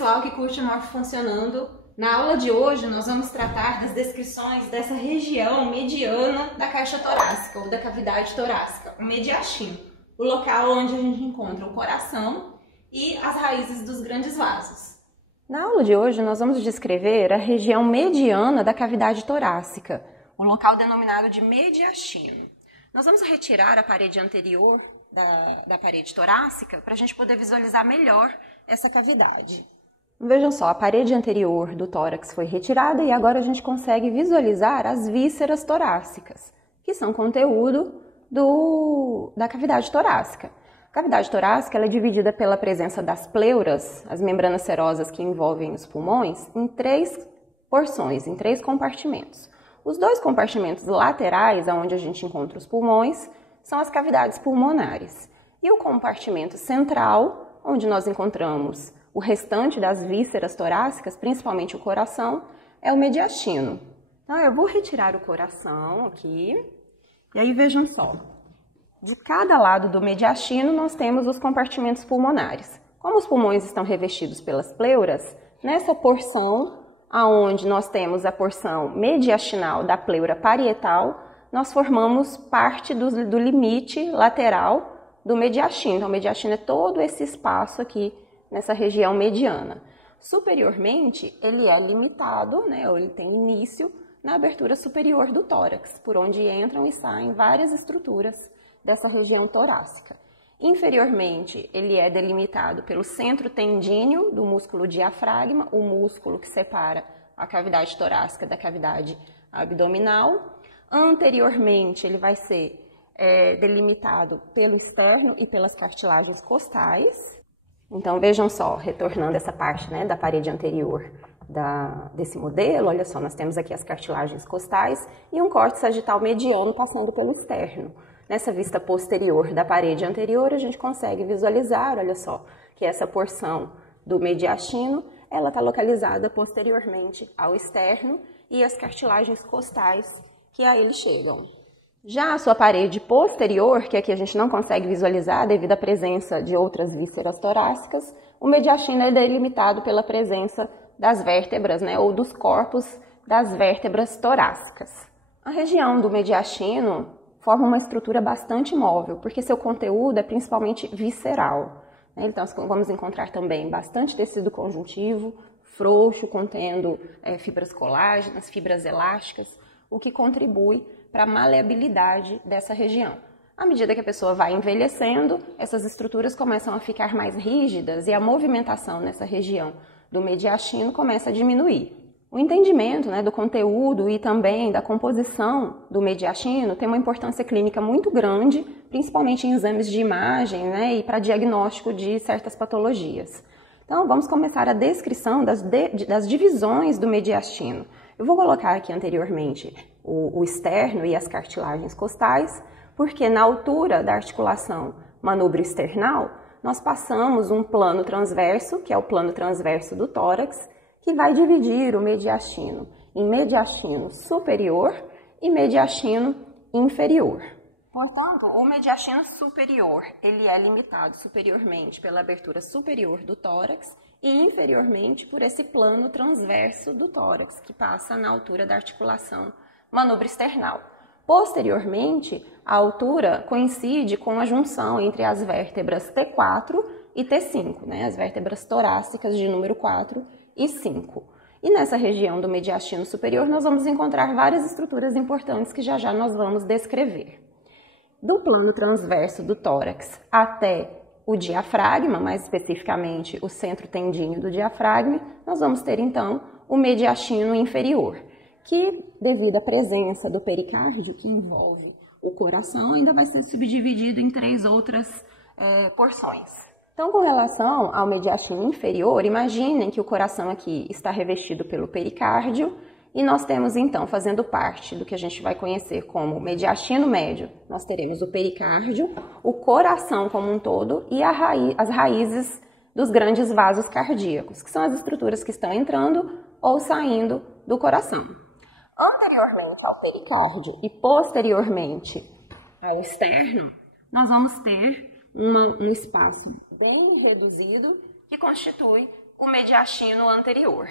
pessoal que curte o Morfofuncionando. Na aula de hoje nós vamos tratar das descrições dessa região mediana da caixa torácica ou da cavidade torácica, o mediastino, o local onde a gente encontra o coração e as raízes dos grandes vasos. Na aula de hoje nós vamos descrever a região mediana da cavidade torácica, o local denominado de mediastino. Nós vamos retirar a parede anterior da parede torácica para a gente poder visualizar melhor essa cavidade. Vejam só, a parede anterior do tórax foi retirada e agora a gente consegue visualizar as vísceras torácicas, que são conteúdo da cavidade torácica. A cavidade torácica ela é dividida pela presença das pleuras, as membranas serosas que envolvem os pulmões, em 3 porções, em 3 compartimentos. Os 2 compartimentos laterais, onde a gente encontra os pulmões, são as cavidades pulmonares. E o compartimento central, onde nós encontramos o restante das vísceras torácicas, principalmente o coração, é o mediastino. Então, eu vou retirar o coração aqui, e aí vejam só. De cada lado do mediastino, nós temos os compartimentos pulmonares. Como os pulmões estão revestidos pelas pleuras, nessa porção, aonde nós temos a porção mediastinal da pleura parietal, nós formamos parte do limite lateral do mediastino. Então, o mediastino é todo esse espaço aqui nessa região mediana. Superiormente, ele é limitado, ou ele tem início na abertura superior do tórax, por onde entram e saem várias estruturas dessa região torácica. Inferiormente, ele é delimitado pelo centro tendíneo do músculo diafragma, o músculo que separa a cavidade torácica da cavidade abdominal. Anteriormente, ele vai ser delimitado pelo externo e pelas cartilagens costais. Então, vejam só, retornando essa parte da parede anterior desse modelo, olha só, nós temos aqui as cartilagens costais e um corte sagital mediano passando pelo externo. Nessa vista posterior da parede anterior, a gente consegue visualizar, olha só, que essa porção do mediastino, ela está localizada posteriormente ao externo e as cartilagens costais que a ele chegam. Já a sua parede posterior, que aqui a gente não consegue visualizar devido à presença de outras vísceras torácicas, o mediastino é delimitado pela presença das vértebras, ou dos corpos das vértebras torácicas. A região do mediastino forma uma estrutura bastante móvel, porque seu conteúdo é principalmente visceral. Então, vamos encontrar também bastante tecido conjuntivo, frouxo, contendo fibras colágenas, fibras elásticas, o que contribui para a maleabilidade dessa região. À medida que a pessoa vai envelhecendo, essas estruturas começam a ficar mais rígidas e a movimentação nessa região do mediastino começa a diminuir. O entendimento do conteúdo e também da composição do mediastino tem uma importância clínica muito grande, principalmente em exames de imagem e para diagnóstico de certas patologias. Então, vamos começar a descrição das divisões do mediastino. Eu vou colocar aqui anteriormente o externo e as cartilagens costais, porque na altura da articulação manubro-esternal, nós passamos um plano transverso, que é o plano transverso do tórax, que vai dividir o mediastino em mediastino superior e mediastino inferior. Portanto, o mediastino superior, ele é limitado superiormente pela abertura superior do tórax e inferiormente por esse plano transverso do tórax, que passa na altura da articulação manubro-esternal. Posteriormente, a altura coincide com a junção entre as vértebras T4 e T5, as vértebras torácicas de número 4 e 5. E nessa região do mediastino superior, nós vamos encontrar várias estruturas importantes que já nós vamos descrever. Do plano transverso do tórax até o diafragma, mais especificamente o centro tendíneo do diafragma, nós vamos ter então o mediastino inferior, que devido à presença do pericárdio, que envolve o coração, ainda vai ser subdividido em 3 outras porções. Então, com relação ao mediastino inferior, imaginem que o coração aqui está revestido pelo pericárdio e nós temos então, fazendo parte do que a gente vai conhecer como mediastino médio, nós teremos o pericárdio, o coração como um todo e as raízes dos grandes vasos cardíacos, que são as estruturas que estão entrando ou saindo do coração. Anteriormente ao pericárdio e posteriormente ao externo, nós vamos ter um espaço bem reduzido que constitui o mediastino anterior.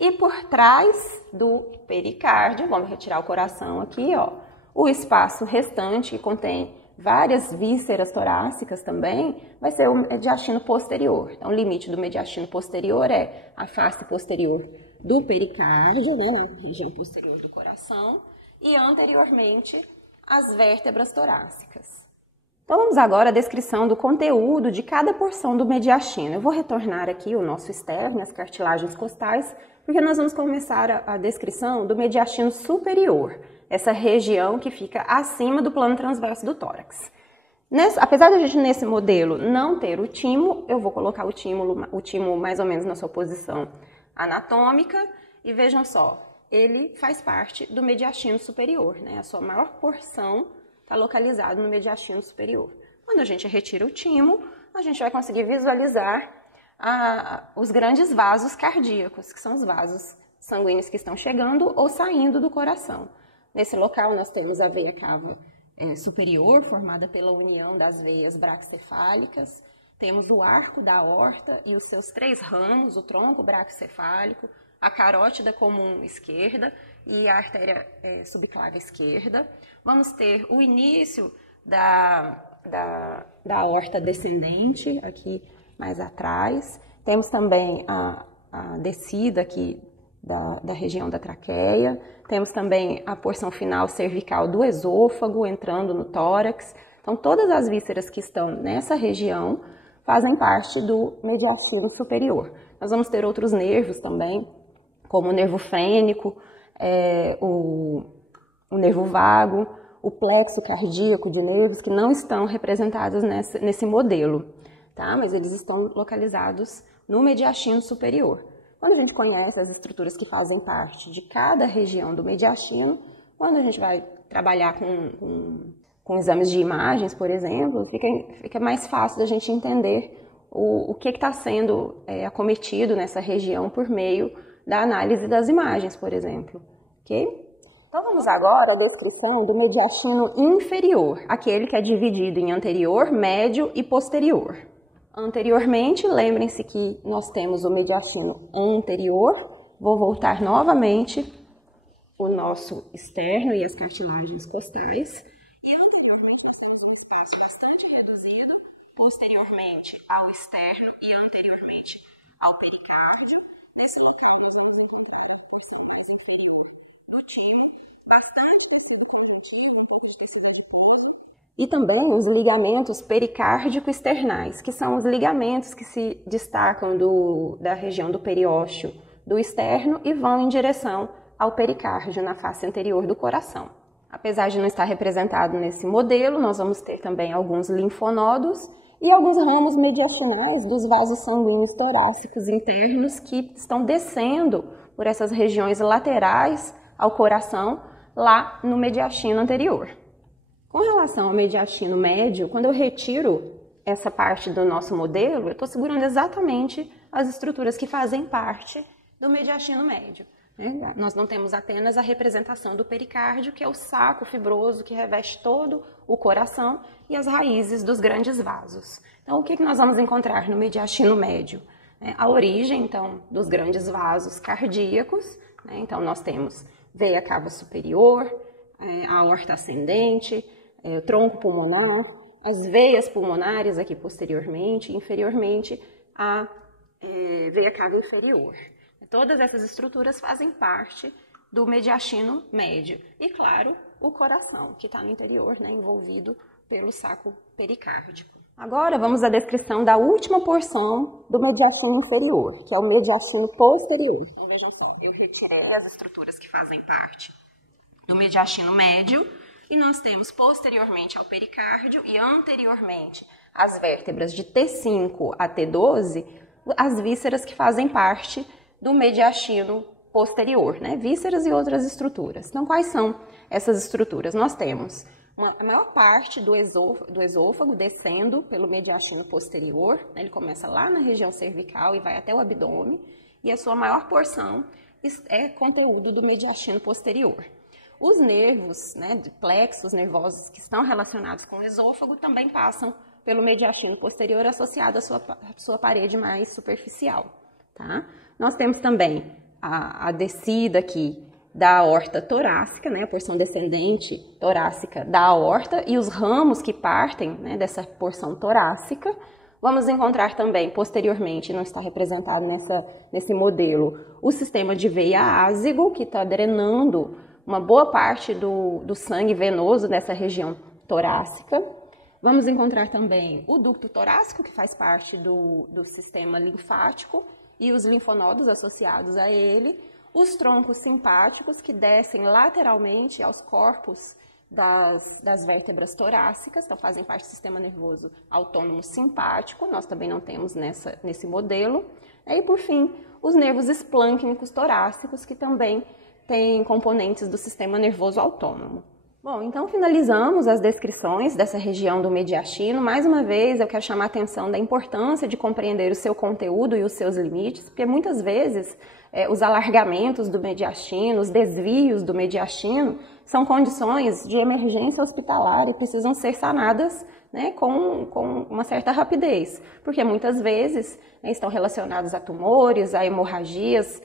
E por trás do pericárdio, vamos retirar o coração aqui, ó, o espaço restante, que contém várias vísceras torácicas também, vai ser o mediastino posterior. Então, o limite do mediastino posterior é a face posterior do pericárdio, né, região posterior do coração, e anteriormente as vértebras torácicas. Então, vamos agora à descrição do conteúdo de cada porção do mediastino. Eu vou retornar aqui o nosso externo, as cartilagens costais, porque nós vamos começar a descrição do mediastino superior, essa região que fica acima do plano transverso do tórax. Apesar de a gente, nesse modelo, não ter o timo, eu vou colocar o timo mais ou menos na sua posição anatômica, e vejam só, ele faz parte do mediastino superior, né? A sua maior porção está localizado no mediastino superior. Quando a gente retira o timo, a gente vai conseguir visualizar os grandes vasos cardíacos, que são os vasos sanguíneos que estão chegando ou saindo do coração. Nesse local nós temos a veia cava superior, formada pela união das veias braquicefálicas. Temos o arco da aorta e os seus 3 ramos, o tronco braquicefálico, a carótida comum esquerda e a artéria subclave esquerda. Vamos ter o início da aorta descendente, aqui mais atrás. Temos também a descida aqui da região da traqueia. Temos também a porção final cervical do esôfago entrando no tórax. Então, todas as vísceras que estão nessa região fazem parte do mediastino superior. Nós vamos ter outros nervos também, como o nervo frênico, o nervo vago, o plexo cardíaco de nervos, que não estão representados nesse modelo, tá? Mas eles estão localizados no mediastino superior. Quando a gente conhece as estruturas que fazem parte de cada região do mediastino, quando a gente vai trabalhar com exames de imagens, por exemplo, fica mais fácil da gente entender o que está sendo acometido nessa região por meio da análise das imagens, por exemplo. Ok? Então vamos agora à descrição do mediastino inferior, aquele que é dividido em anterior, médio e posterior. Anteriormente, lembrem-se que nós temos o mediastino anterior. Vou voltar novamente o nosso externo e as cartilagens costais. E anteriormente nós temos um espaço bastante reduzido, posteriormente ao externo e anteriormente ao pericárdio. Nesse local nós temos a porção mais inferior do timo, e também os ligamentos pericárdico-externais, que são os ligamentos que se destacam da região do periósteo do externo e vão em direção ao pericárdio, na face anterior do coração. Apesar de não estar representado nesse modelo, nós vamos ter também alguns linfonodos e alguns ramos mediastinais dos vasos sanguíneos torácicos internos que estão descendo por essas regiões laterais ao coração, lá no mediastino anterior. Com relação ao mediastino médio, quando eu retiro essa parte do nosso modelo, eu estou segurando exatamente as estruturas que fazem parte do mediastino médio. Né? Nós não temos apenas a representação do pericárdio, que é o saco fibroso que reveste todo o coração e as raízes dos grandes vasos. Então, o que nós vamos encontrar no mediastino médio? A origem, então, dos grandes vasos cardíacos. Né? Então, nós temos veia cava superior, a aorta ascendente, o tronco pulmonar, as veias pulmonares aqui posteriormente, inferiormente a veia cava inferior. Todas essas estruturas fazem parte do mediastino médio. E, claro, o coração, que está no interior, né, envolvido pelo saco pericárdico. Agora vamos à descrição da última porção do mediastino inferior, que é o mediastino posterior. Então, vejam só, eu retirei as estruturas que fazem parte do mediastino médio, e nós temos posteriormente ao pericárdio e anteriormente às vértebras de T5 a T12, as vísceras que fazem parte do mediastino posterior, né? Vísceras e outras estruturas. Então, quais são essas estruturas? Nós temos a maior parte do esôfago descendo pelo mediastino posterior, né? Ele começa lá na região cervical e vai até o abdômen, e a sua maior porção é conteúdo do mediastino posterior. Os nervos, né, plexos nervosos que estão relacionados com o esôfago também passam pelo mediastino posterior associado à sua parede mais superficial. tá? Nós temos também a descida aqui da aorta torácica, né, a porção descendente torácica da aorta e os ramos que partem, né, dessa porção torácica. Vamos encontrar também, posteriormente, não está representado nesse modelo, o sistema de veia ázigo, que está drenando uma boa parte do sangue venoso dessa região torácica. Vamos encontrar também o ducto torácico, que faz parte do sistema linfático, e os linfonodos associados a ele, os troncos simpáticos, que descem lateralmente aos corpos das vértebras torácicas, então fazem parte do sistema nervoso autônomo simpático, nós também não temos nesse modelo. E por fim, os nervos esplâncnicos torácicos, que também têm componentes do sistema nervoso autônomo. Bom, então finalizamos as descrições dessa região do mediastino. Mais uma vez eu quero chamar a atenção da importância de compreender o seu conteúdo e os seus limites, porque muitas vezes os alargamentos do mediastino, os desvios do mediastino, são condições de emergência hospitalar e precisam ser sanadas, né, com uma certa rapidez, porque muitas vezes, né, estão relacionados a tumores, a hemorragias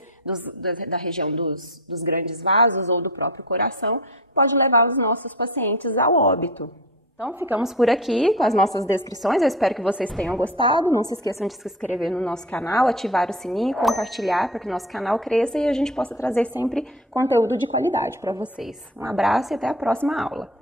da região dos grandes vasos ou do próprio coração, pode levar os nossos pacientes ao óbito. Então, ficamos por aqui com as nossas descrições. Eu espero que vocês tenham gostado. Não se esqueçam de se inscrever no nosso canal, ativar o sininho, compartilhar para que o nosso canal cresça e a gente possa trazer sempre conteúdo de qualidade para vocês. Um abraço e até a próxima aula.